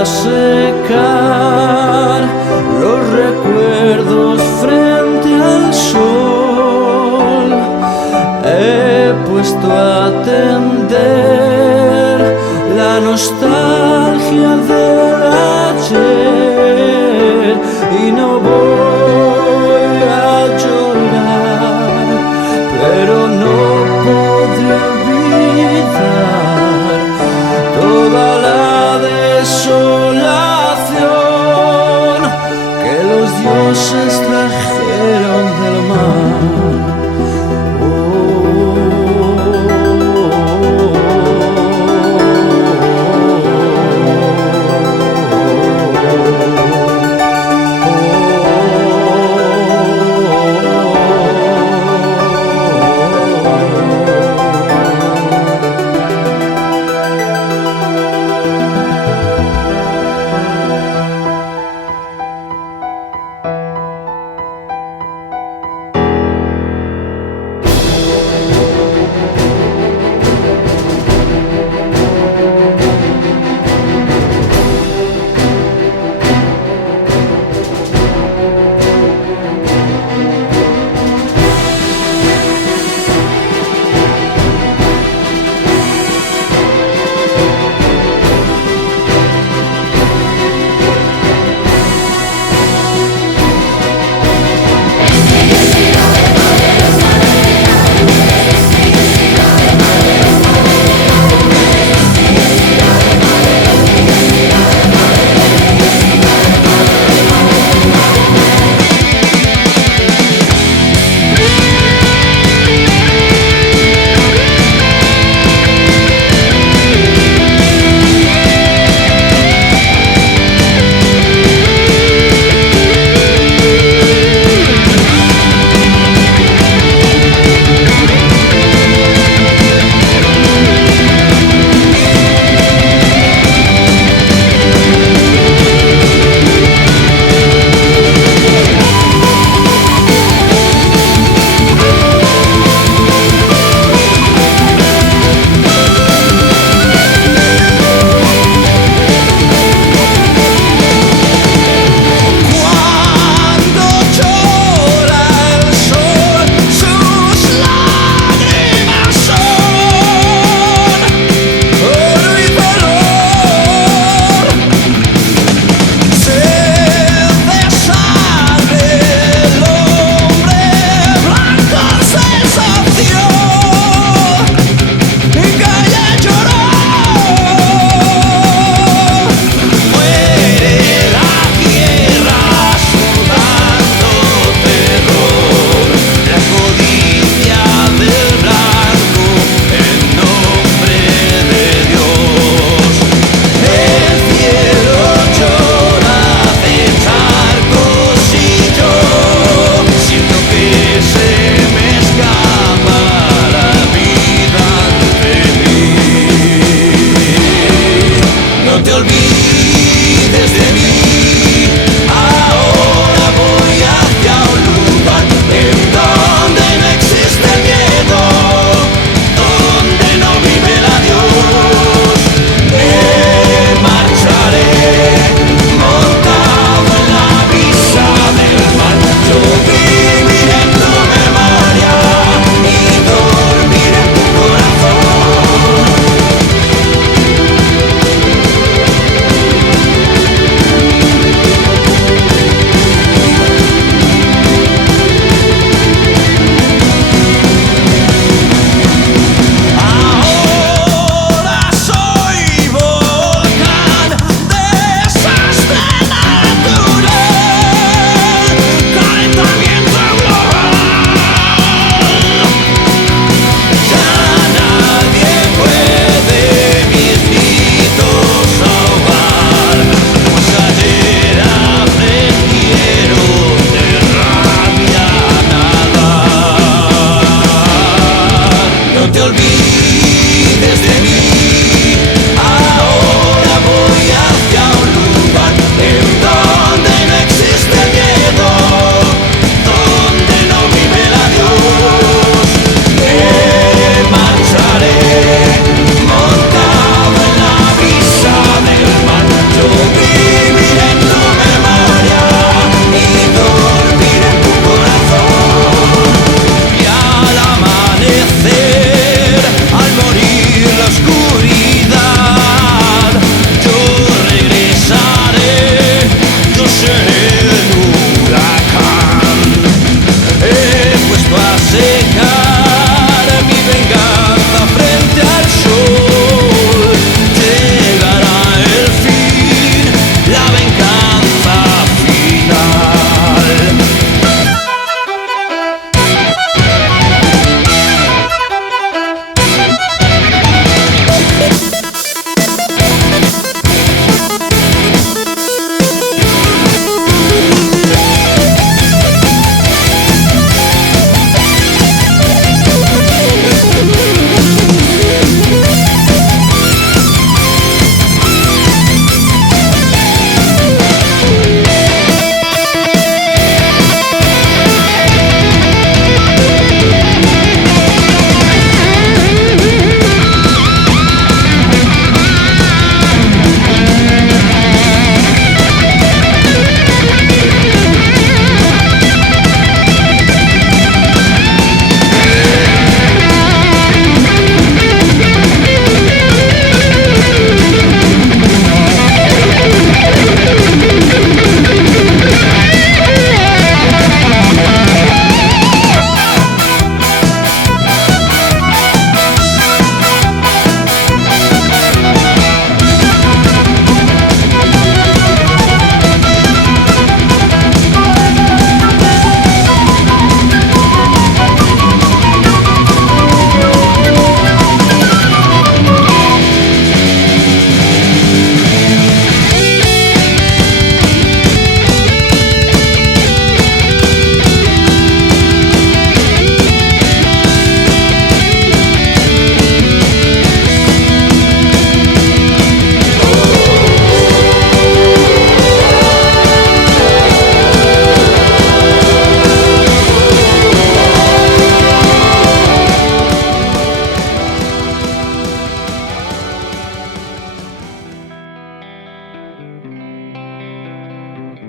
a secar los recuerdos frente al sol. He puesto a tender la nostalgia del ayer y no voy a llorar, pero no podré olvidar toda la desolación que los dioses trajeron del mar.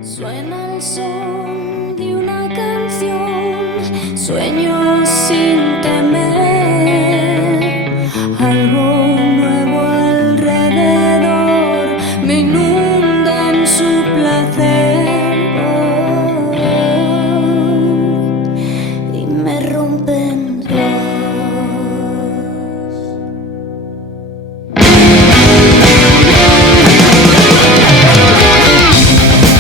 Suena el son de una canción, sueño sin temer, algo nuevo alrededor me inunda en su placer, y me rompe en dos.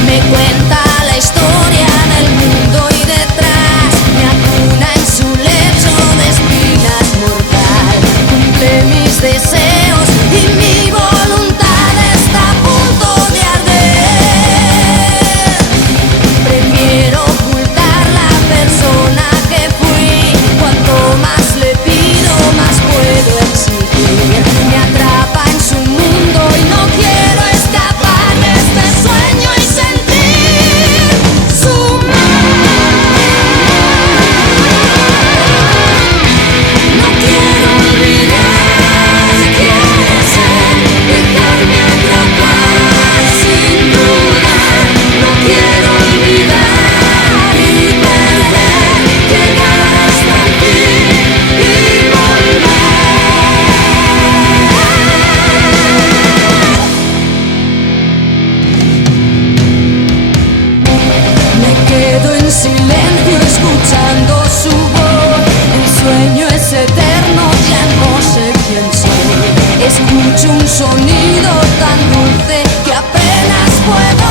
Me cuenta la historia del mundo y detrás me acuna en su lecho de espinas mortal. Cumple mis deseos y mi voluntad está a punto de arder. Prefiero ocultar la persona que fui. Cuanto más le pido, más puedo exigir. Me atrapa en su mundo y no quiero escapar de este sueño y sentir su no quiero olvidar, quiere ser, dejarme atrapar sin dudar. No quiero olvidar y perder, llegar hasta el fin y me quedo en silencio escuchando su voz. El sueño es eterno, ya no sé quién soy. Escucho un sonido tan dulce que apenas puedo